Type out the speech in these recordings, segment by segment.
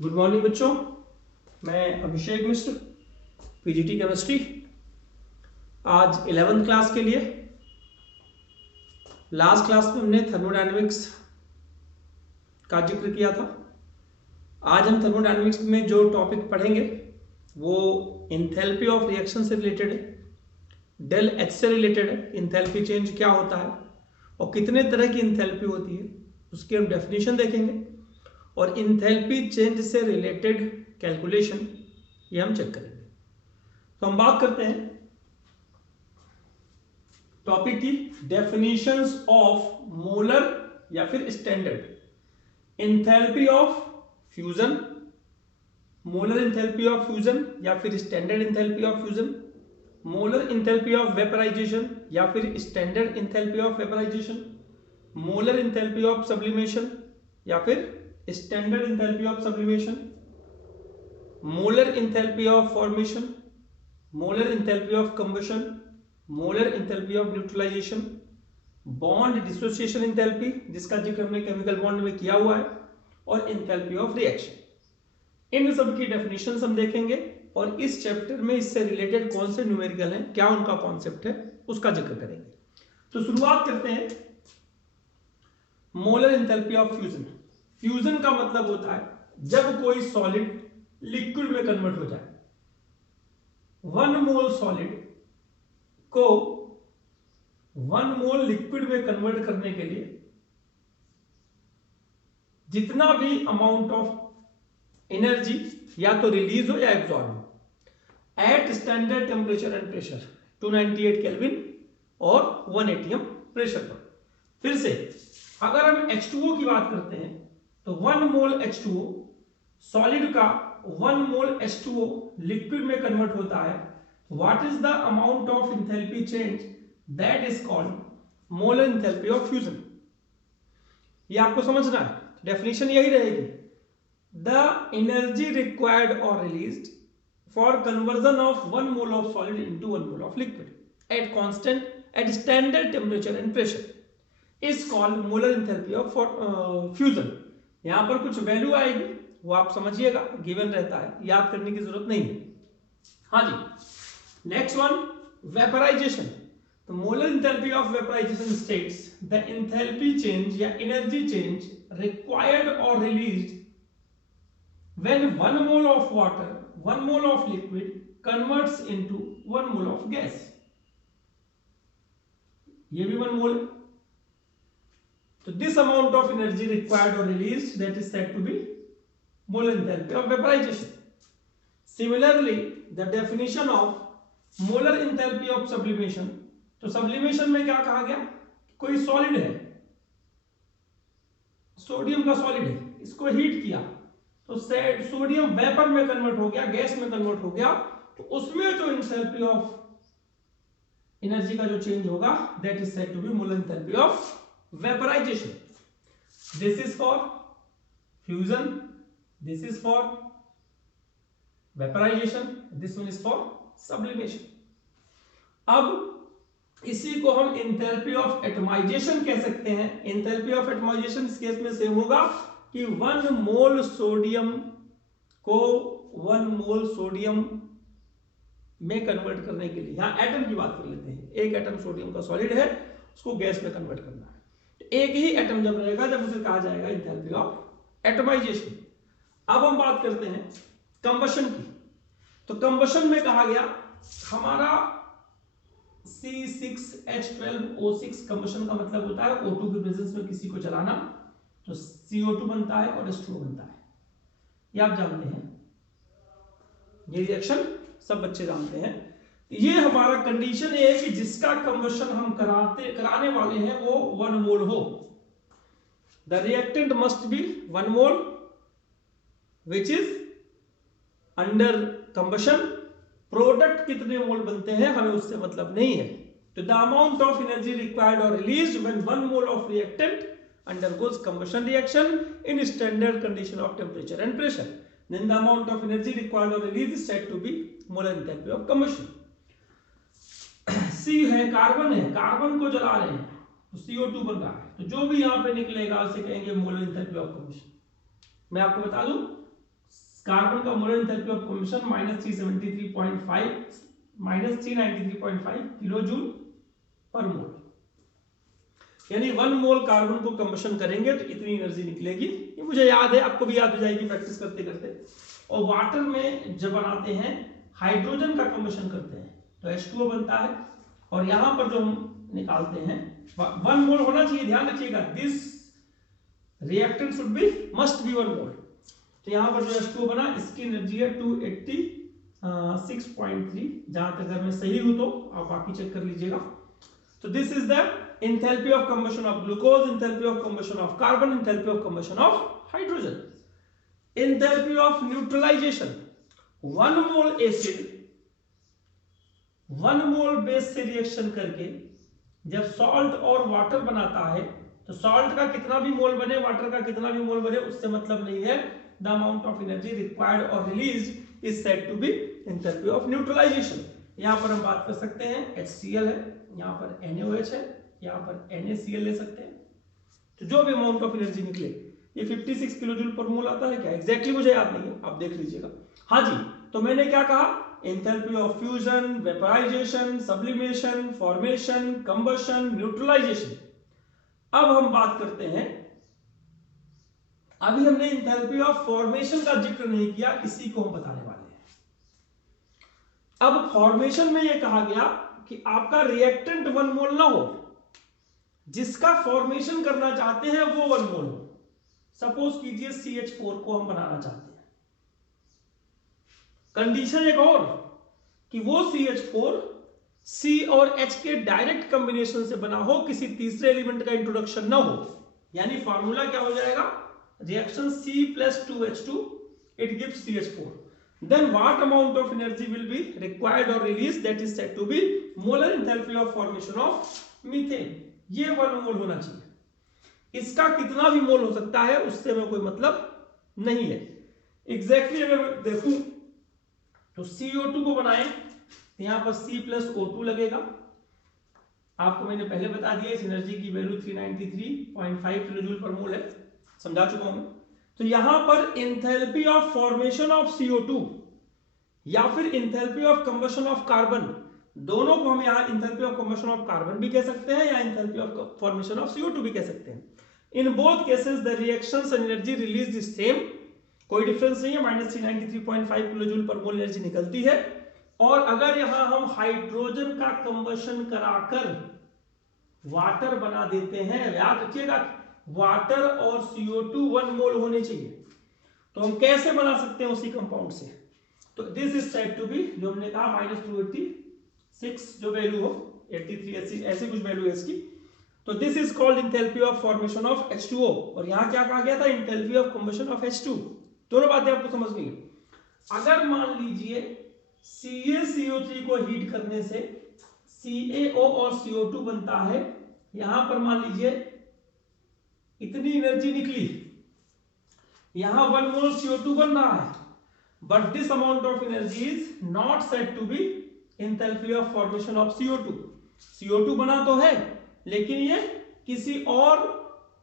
Good morning बच्चों, मैं अभिषेक मिश्र, PGT chemistry. आज 11th क्लास के लिए लास्ट क्लास में हमने थर्मोडायनेमिक्स का जिक्र किया था। आज हम थर्मोडायनेमिक्स में जो टॉपिक पढ़ेंगे वो इंथैल्पी ऑफ रिएक्शन से रिलेटेड है, डेल एच से रिलेटेड है। इंथैल्पी चेंज क्या होता है और कितने तरह की इंथैल्पी होती है उसकी हम डेफिनेशन देखेंगे, और इंथैल्पी चेंज से रिलेटेड कैलकुलेशन ये हम चेक करेंगे। तो हम बात करते हैं टॉपिक की, डेफिनेशंस ऑफ मोलर या फिर standard enthalpy of fusion, molar enthalpy of fusion या फिर standard enthalpy of fusion, molar enthalpy of vaporisation या फिर standard enthalpy of vaporisation, molar enthalpy of sublimation या फिर standard enthalpy of sublimation, molar enthalpy of formation, molar enthalpy of combustion, molar enthalpy of neutralisation, bond dissociation enthalpy जिसका जिक्र हमने chemical bond में किया हुआ है, और इंथैल्पी ऑफ रिएक्शन। इन सब की डेफिनेशंस हम देखेंगे और इस चैप्टर में इससे रिलेटेड कौन से न्यूमेरिकल हैं, क्या उनका कॉन्सेप्ट है, उसका जिक्र करेंगे। तो शुरुआत करते हैं molar enthalpy of fusion. Fusion का मतलब होता है जब कोई सॉलिड लिक्विड में कन्वर्ट हो जाए। 1 मोल सॉलिड को 1 मोल लिक्विड में कन्वर्ट करने के लिए जितना भी अमाउंट ऑफ एनर्जी या तो रिलीज हो या एब्जॉर्ब हो at standard temperature and pressure 298 kelvin और 1 atm प्रेशर पर। फिर से अगर हम H2O की बात करते हैं तो 1 मोल H2O सॉलिड का 1 मोल H2O लिक्विड में कन्वर्ट होता है। What is the amount of enthalpy change? That is called molar enthalpy of fusion. ये आपको समझना है, डेफिनेशन यही रहेगी, द एनर्जी रिक्वायर्ड और released for conversion of 1 mole of solid into 1 mole of liquid at constant eight standard temperature and pressure is called molar enthalpy of fusion. यहां पर कुछ वैल्यू आएगी, वो आप समझिएगा, गिवन रहता है, याद करने की जरूरत नहीं है। हाँ जी, नेक्स्ट वन, वेपराइजेशन। तो molar enthalpy of vaporisation states the enthalpy change या एनर्जी चेंज रिक्वायर्ड और released when 1 mole of water 1 mole of liquid converts into 1 mole of gas. ये भी 1 मोल है। So this amount of energy required or released, that is said to be molar enthalpy of vaporization. Similarly, the definition of molar enthalpy of sublimation, तो sublimation में क्या कहा गया, कोई solid है, सोडियम का सॉलिड है, इसको हीट किया तो सोडियम वेपर में कन्वर्ट हो गया, गैस में कन्वर्ट हो गया, तो उसमें जो इंथैल्पी ऑफ एनर्जी का जो चेंज होगा that is said to be molar enthalpy of vaporization. This is for fusion, this is for vaporization, this one is for sublimation. अब इसी को हम इंथैल्पी ऑफ एटमाइजेशन कह सकते हैं। इंथैल्पी ऑफ एटमाइजेशन इस केस में सेम होगा कि 1 मोल सोडियम को 1 मोल सोडियम में कन्वर्ट करने के लिए, यहां एटम की बात कर लेते हैं, एक एटम सोडियम का सॉलिड है, उसको गैस में कन्वर्ट करना है। एक ही एटम जब रहेगा जब उसे कहा जाएगा इंथैल्पी ऑफ एटमाइजेशन। अब हम बात करते हैं कंबशन की। तो कंबशन में कहा गया हमारा C6H12O6 कंबशन का मतलब होता है O2 के प्रेजेंस में किसी को जलाना, तो CO2 बनता है और H2O बनता है। ये आप जानते हैं, ये रिएक्शन सब बच्चे जानते हैं। ये हमारा कंडीशन है कि जिसका कंबशन हम कराने वाले हैं वो 1 मोल हो। The reactant must be 1 mole which is under combustion. Product कितने मोल बनते हैं हमें उससे मतलब नहीं है। तो the amount of energy required और released when 1 mole of reactant undergoes combustion reaction in standard condition of temperature and pressure, then the amount of energy required or released is said to be molar enthalpy of combustion. C है, carbon है, carbon को जला रहे हैं तो CO2 बन रहा है, तो जो भी यहां पे निकलेगा उसे कहेंगे मोलर एंथैल्पी ऑफ कंबशन। मैं आपको बता दूं कार्बन का molar enthalpy of combustion -393.5 kilo joule per mole, यानी 1 मोल कार्बन को कंबशन करेंगे तो इतनी एनर्जी निकलेगी। ये मुझे याद है, आपको भी याद हो जाएगी प्रैक्टिस करते करते। और वाटर में जब बनाते हैं हाइड्रोजन का कंबशन करते हैं तो H2O बनता है, और यहां पर जो हम निकालते हैं 1 मोल होना चाहिए, ध्यान रखिएगा, this reactant should be must be 1 मोल। तो यहां पर जो H2O बना इसकी एनर्जी है 286.3, जहां तक अगर मैं सही हूं तो आप बाकी चेक कर लीजिएगा। तो this is the enthalpy of combustion of glucose, enthalpy of combustion of carbon, enthalpy of combustion of hydrogen. Enthalpy of neutralization, 1 mole acid 1 mole base से रिएक्शन करके जब सॉल्ट और वाटर बनाता है तो सॉल्ट का कितना भी मोल बने, वाटर का कितना भी मोल बने, उससे मतलब नहीं है। The amount of energy required और released is said to be enthalpy of neutralisation. यहां पर हम बात कर सकते हैं HCl है, यहां पर NaOH है, यहाँ पर NaCl ले सकते हैं। तो जो भी अमाउंट ऑफ एनर्जी निकले, ये 56 किलो जूल पर मोल आता है क्या, एग्जैक्टली मुझे याद नहीं है, आप देख लीजिएगा। हाँ जी, तो मैंने क्या कहा, enthalpy of fusion, vaporisation, sublimation, formation, combustion, neutralisation. अब हम बात करते हैं, अभी हमने एंथैल्पी ऑफ फॉर्मेशन का जिक्र नहीं किया, इसी को हम बताने वाले हैं। अब फॉर्मेशन में यह कहा गया कि आपका रिएक्टेंट 1 मोल ना हो, जिसका फॉर्मेशन करना चाहते हैं वो 1 मोल हो। सपोज कीजिए CH4 को हम बनाना चाहते हैं, कंडीशन एक और कि वो CH4 C और H के डायरेक्ट कॉम्बिनेशन से बना हो, किसी तीसरे एलिमेंट का इंट्रोडक्शन ना हो। यानी फार्मूला क्या हो जाएगा, reaction C + 2H2 it gives CH4, then what amount of energy will be required or released, that is said to be molar enthalpy of formation of methane। ये 1 मोल होना चाहिए, इसका कितना भी मोल हो सकता है उससे में कोई मतलब नहीं है। एग्जैक्टली अगर मैं देखूं तो CO2 को बनाएं तो यहां पर C + O2 लगेगा। आपको मैंने पहले बता दिया इस एनर्जी की वैल्यू 393.5 किलो जूल पर मोल है, समझा चुका हूं मैं। तो यहां पर enthalpy of formation of CO2 या फिर enthalpy of combustion of carbon, दोनों को हम यहां enthalpy of combustion of carbon भी कह सकते हैं या enthalpy of formation of CO2 भी कह सकते हैं। In both cases the reactions energy release is same, कोई डिफरेंस नहीं है, -393.5 किलो जूल पर मोल एनर्जी निकलती है। और अगर यहां हम हाइड्रोजन का कंबशन कराकर वाटर बना देते हैं, याद रखिएगा वाटर और CO2 1 मोल होने चाहिए, तो हम कैसे बना सकते हैं उसी कंपाउंड से। तो this is said to be, जो हमने कहा -286 जो वैल्यू हो, 83 ऐसी कुछ वैल्यू है इसकी। तो this is called enthalpy of formation of H2O, और यहां क्या कहा गया था, enthalpy of combustion of H2। दोनों बातें आपको समझनी है। अगर मान लीजिए CaCO3 को हीट करने से CaO और CO2 बनता है, यहां पर मान लीजिए इतनी एनर्जी निकली, यहां 1 मोल CO2 बन रहा है, but this amount of energy is not said to be enthalpy of formation of CO2। CO2 बना तो है लेकिन ये किसी और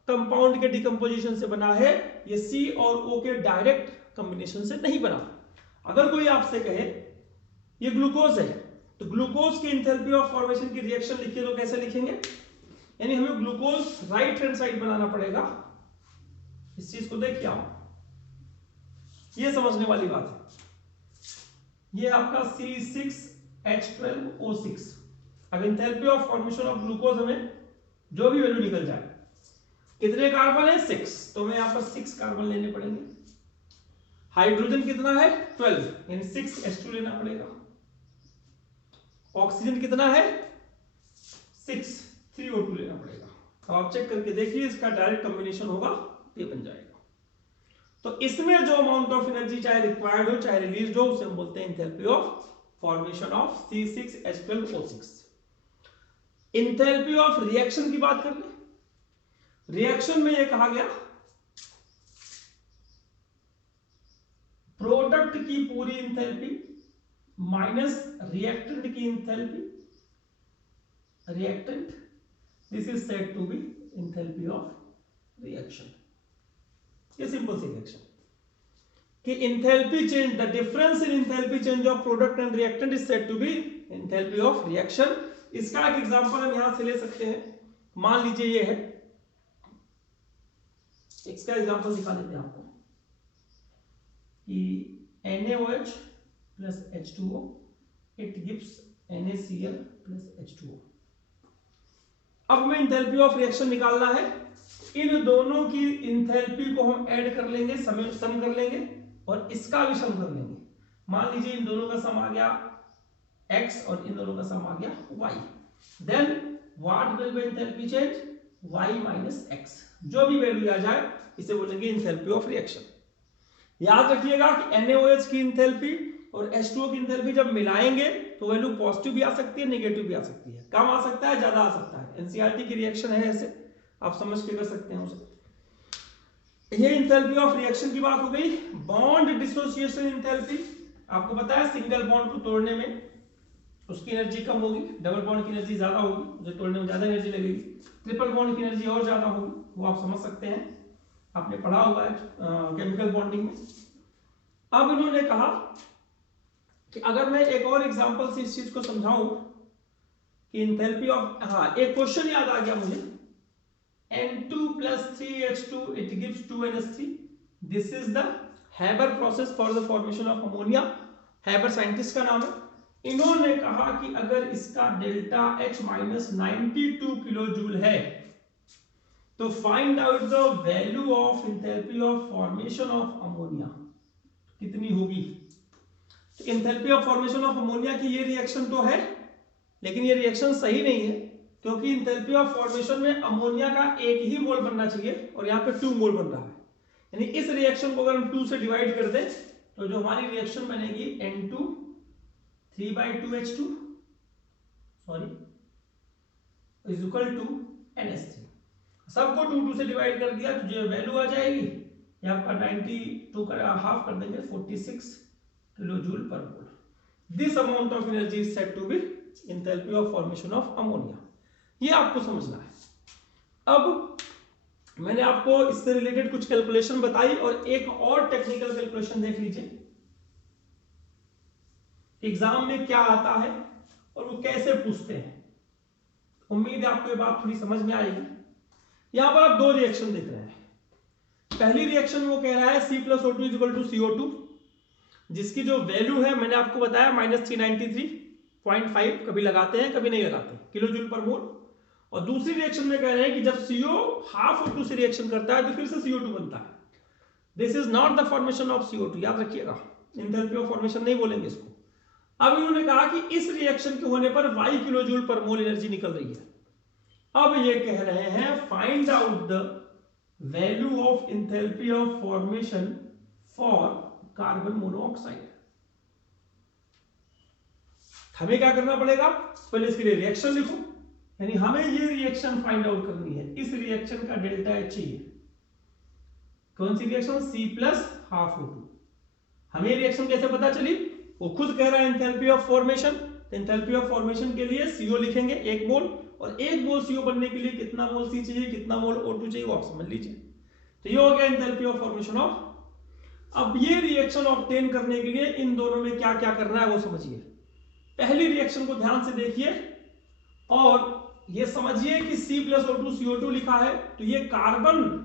कंपाउंड के डिकम्पोजिशन से बना है, ये C और O के डायरेक्ट कॉम्बिनेशन से नहीं बना। अगर कोई आपसे कहे ये ग्लूकोज है, तो ग्लूकोज की एंथैल्पी ऑफ फॉर्मेशन की रिएक्शन लिखिए, तो कैसे लिखेंगे, यानी हमें ग्लूकोज राइट हैंड साइड बनाना पड़ेगा। इस चीज को देखिए आप, ये समझने वाली बात है। ये आपका C6H12O6, अब enthalpy of formation of glucose हमें जो भी वैल्यू निकल जाए, कितने कार्बन है 6, तो हमें यहां पर 6 कार्बन लेने पड़ेंगे। हाइड्रोजन कितना है 12, यानी 6H2 लेना पड़ेगा। ऑक्सीजन कितना है 6, 3O2 लेना पड़ेगा। अब आप चेक करके देखिए, इसका डायरेक्ट कॉम्बिनेशन होगा ये बन जाएगा। तो इसमें जो अमाउंट ऑफ एनर्जी चाहे रिक्वायर्ड हो चाहे रिलीज हो, उसे हम बोलते हैं enthalpy of formation of C6H12O6। Enthalpy of reaction की बात कर ले, रिएक्शन में यह कहा गया प्रोडक्ट की पूरी एंथैल्पी माइनस रिएक्टेंट की enthalpy, reactant, this is said to be enthalpy of reaction. ये सिंपल सी रिएक्शन। कि enthalpy change, the difference in enthalpy change of product and reactant is said to be enthalpy of reaction. इसका एक example हम यहां से ले सकते हैं। मान लीजिए ये है, इसका एग्जांपल दिखा देते हैं आपको कि NaOH plus H2O it gives NaCl plus H2O। अब हमें इंथैल्पी ऑफ रिएक्शन निकालना है। इन दोनों की इंथैल्पी को हम ऐड कर लेंगे, सम कर लेंगे और इसका भी सम कर लेंगे। मान लीजिए इन दोनों का सम आ गया x और इन दोनों का सम आ गया y। Then what will be enthalpy change? y minus x। जो भी वैल्यू आ जाए इसे बोलेंगे इंथैल्पी ऑफ रिएक्शन। याद रखिएगा कि NaOH की इंथैल्पी और H2O की इंथैल्पी जब मिलाएंगे तो वैल्यू पॉजिटिव भी आ सकती है, नेगेटिव भी आ सकती है, कम आ सकता है, ज्यादा आ सकता है। एनसीईआरटी की रिएक्शन है ऐसे, आप समझ के कर सकते हैं उसे। ये इंथैल्पी ऑफ रिएक्शन की बात हो गई। बॉन्ड डिसोसिएशन इंथैल्पी, आपको पता है सिंगल बॉन्ड को तोड़ने में उसकी एनर्जी कम होगी, डबल बॉन्ड की एनर्जी ज्यादा होगी, उसे तोड़ने में ज्यादा एनर्जी लगेगी। ट्रिपल बॉन्ड की एनर्जी और ज्यादा होगी, वो आप समझ सकते हैं, आपने पढ़ा हुआ है केमिकल बॉन्डिंग में। अब इन्होंने कहा कि अगर मैं एक और एग्जांपल से इस चीज को समझाऊं कि इंथैल्पी ऑफ, हाँ एक क्वेश्चन याद आ गया मुझे, N2 plus 3H2 it gives 2NH3। This is the Haber process for the formation of ammonia. Haber scientist का नाम है। इन्होंने कहा कि अगर इसका delta H minus 92 kilo joule है तो find out the value of enthalpy of formation of ammonia कितनी होगी। तो enthalpy of formation of ammonia की ये रिएक्शन तो है, लेकिन ये रिएक्शन सही नहीं है, क्योंकि इंथैल्पी ऑफ फॉर्मेशन में अमोनिया का एक ही मोल बनना चाहिए और यहाँ पे 2 मोल बन रहा है। यानी इस रिएक्शन को अगर हम 2 से डिवाइड कर दें तो जो हमारी रिएक्शन बनेगी N2 3/2H2 sorry is equal to NH3। सबको 2 से डिवाइड कर दिया तो जो वैल्यू आ जाएगी ये आपका 92 का हाफ कर देंगे 46 kilo joule per mole. This amount of energy is said to be enthalpy of formation of ammonia. ये आपको समझना है। अब मैंने आपको इससे रिलेटेड कुछ कैलकुलेशन बताई और एक और टेक्निकल कैलकुलेशन देख लीजिए, एग्जाम में क्या आता है और वो कैसे पूछते हैं। उम्मीद है आपको ये बात थोड़ी समझ में आएगी। यहां पर आप 2 रिएक्शन देख रहे हैं। पहली रिएक्शन वो कह रहा है C+O2 = CO2, जिसकी जो वैल्यू है मैंने आपको बताया -393.5, कभी लगाते हैं कभी नहीं लगाते, किलो जूल पर मोल। और दूसरी रिएक्शन में कह रहे हैं कि जब CO हाफ O2 से रिएक्शन करता है तो फिर से CO2 बनता है। This is not the formation of CO2, याद रखिएगा, इंथैल्पी ऑफ फॉर्मेशन नहीं बोलेंगे इसको। अब इन्होंने कहा कि इस रिएक्शन के होने पर y किलो जूल पर मोल एनर्जी निकल रही है। अब ये कह रहे हैं find out the value of enthalpy of formation for carbon monoxide. हमें क्या करना पड़ेगा, पहले इसके लिए रिएक्शन लिखो, यानी हमें ये रिएक्शन फाइंड आउट करनी है। इस रिएक्शन का डेल्टा H चाहिए। कौन सी रिएक्शन? C+12O2। हमें रिएक्शन कैसे पता चली? वो खुद कह रहा है इंथैल्पी ऑफ फॉर्मेशन, तो इंथैल्पी ऑफ फॉर्मेशन के लिए CO लिखेंगे 1 मोल, और 1 मोल CO बनने के लिए कितना मोल C चाहिए, कितना मोल O2 चाहिए, वो आप समझ लीजिए। तो ये हो गया इंथैल्पी ऑफ फॉर्मेशन ऑफ। अब ये रिएक्शन ऑब्टेन करने के लिए इन दोनों में क्या क्या करना है वो समझिए। पहली रिएक्शन को ध्यान से देखिए और ये समझिए कि C+O2 CO2 लिखा है, तो ये कार्बन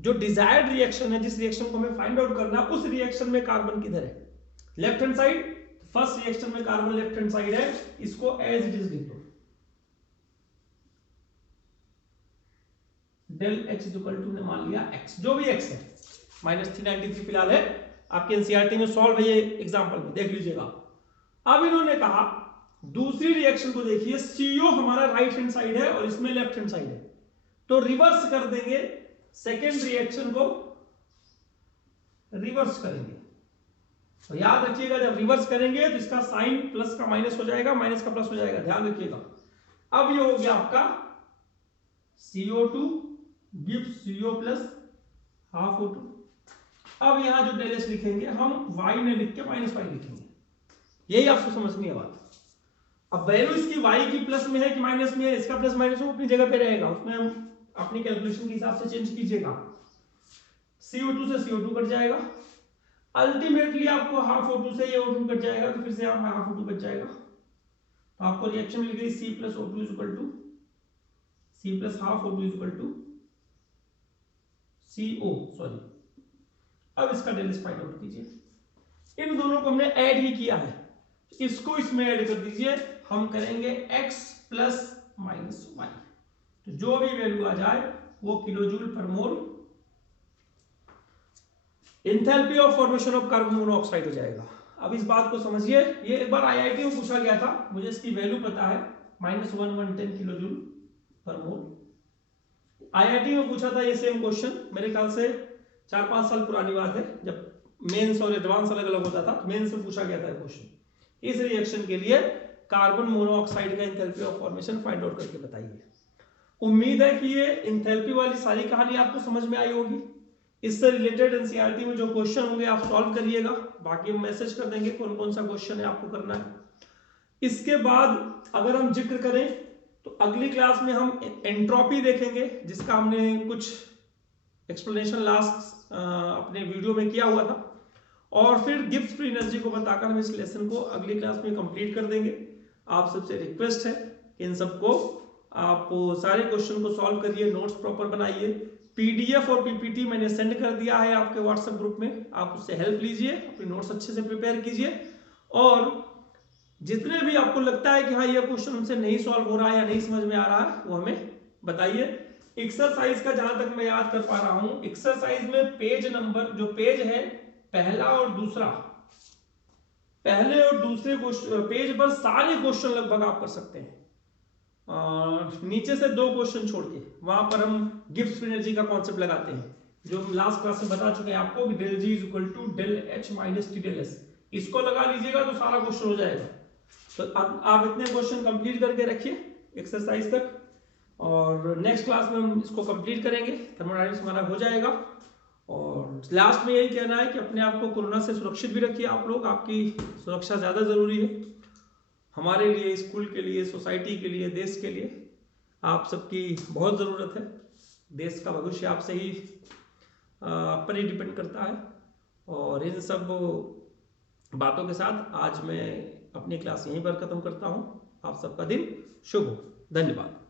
जो डिजायर्ड रिएक्शन है, जिस रिएक्शन को हमें फाइंड आउट करना है, उस रिएक्शन में कार्बन किधर है? Left hand side. First reaction में कार्बन लेफ्ट हैंड साइड है, इसको एज इट इज लिख दो। डेल H इक्वल टू ने मान लिया x, जो भी x है, -393 फिलहाल है, आपके एनसीईआरटी में सॉल्व है ये एग्जांपल में, देख लीजिएगा। अब इन्होंने कहा दूसरी रिएक्शन को देखिए, CO हमारा राइट हैंड साइड है और इसमें लेफ्ट हैंड साइड है, तो रिवर्स कर देंगे, सेकेंड रिएक्शन को रिवर्स करेंगे। तो याद रखिएगा जब रिवर्स करेंगे तो इसका साइन प्लस का माइनस हो जाएगा, माइनस का प्लस हो जाएगा, ध्यान रखिएगा। अब ये हो गया आपका CO2 gives CO plus half O2। अब यहां जो डेल H लिखेंगे हम y ने लिख के -y लिखेंगे, यही आपको समझनी है बात। अब वैल्यू इसकी y की प्लस में है कि माइनस में है, इसका प्लस माइनस हो अपनी जगह पे रहेगा, उसमें हम अपनी कैलकुलेशन के हिसाब से चेंज कीजिएगा। CO2 से CO2 कट जाएगा, अल्टीमेटली आपको हाफ O2 से ये O2 कट जाएगा, तो फिर से आप हाफ O2 बच जाएगा, तो आपको रिएक्शन मिल गई C plus O2 is equal to C plus half O2 is equal to CO, sorry. अब इसका डेल्टा फाइंड आउट कीजिए। इन दोनों को हमने ऐड ही किया है, इसको इसमें ऐड कर दीजिए। हम करेंगे x प्लस माइनस वाई, तो जो भी वैल्यू आ जाए वो kilojoule per mole enthalpy of formation of carbon monoxide हो जाएगा। अब इस बात को समझिए, ये एक बार आईआईटी में पूछा गया था, मुझे इसकी वैल्यू पता है, -1110 किलोजूल पर मोल। आईआईटी में पूछा था ये सेम क्वेश्चन, मेरे ख्याल से 4-5 साल पुरानी बात है, जब मेंस और एडवांस अलग अलग होता था। मेंस में पूछा गया था क्वेश्चन, इस रिएक्शन के लिए कार्बन मोनोऑक्साइड का enthalpy of formation find out करके बताइए। उम्मीद है कि ये एंथैल्पी वाली सारी कहानी आपको समझ में आई होगी। इससे रिलेटेड एनसीईआरटी में जो क्वेश्चन होंगे आप सॉल्व करिएगा, बाकी हम मैसेज कर देंगे कौन कौन सा क्वेश्चन है आपको करना है। इसके बाद अगर हम जिक्र करें तो अगली क्लास में हम एंट्रोपी देखेंगे, जिसका हमने कुछ एक्सप्लेनेशन लास्ट अपने वीडियो में किया हुआ था, और फिर गिब्स फ्री एनर्जी को बताकर हम इस लेसन को अगली क्लास में कंप्लीट कर देंगे। आप सबसे रिक्वेस्ट है कि इन सबको आप सारे क्वेश्चन को सॉल्व करिए, नोट्स प्रॉपर बनाइए। पीडीएफ और पीपीटी मैंने सेंड कर दिया है आपके व्हाट्सएप ग्रुप में, आप उससे हेल्प लीजिए, अपने नोट्स अच्छे से प्रिपेयर कीजिए, और जितने भी आपको लगता है कि हाँ ये क्वेश्चन उनसे नहीं सॉल्व हो रहा है या नहीं समझ में आ रहा है वो हमें बताइए। एक्सरसाइज का जहां तक मैं याद कर पा रहा हूं, एक्सरसाइज में पेज नंबर जो पेज है पहला और दूसरा, पहले और दूसरे पेज पर सारे क्वेश्चन लगभग आप कर सकते हैं, नीचे से 2 क्वेश्चन छोड़ के, वहां पर हम गिब्स फ्री एनर्जी का कॉन्सेप्ट लगाते हैं, जो हम लास्ट क्लास में बता चुके हैं आपको कि del G is equal to del H minus T del S. इसको लगा लीजिएगा तो सारा क्वेश्चन हो जाएगा। तो आप इतने क्वेश्चन कंप्लीट करके रखिए एक्सरसाइज तक, और नेक्स्ट क्लास में हम इसको कंप्लीट करेंगे, थर्मोडायनामिक्स हमारा हो जाएगा। और लास्ट में यही कहना है कि अपने आप को कोरोना से सुरक्षित भी रखिए आप लोग, आपकी सुरक्षा ज़्यादा ज़रूरी है हमारे लिए, स्कूल के लिए, सोसाइटी के लिए, देश के लिए। आप सबकी बहुत ज़रूरत है, देश का भविष्य आपसे ही पर ही डिपेंड करता है। और इन सब बातों के साथ आज मैं अपनी क्लास यहीं पर ख़त्म करता हूँ। आप सबका दिन शुभ हो, धन्यवाद।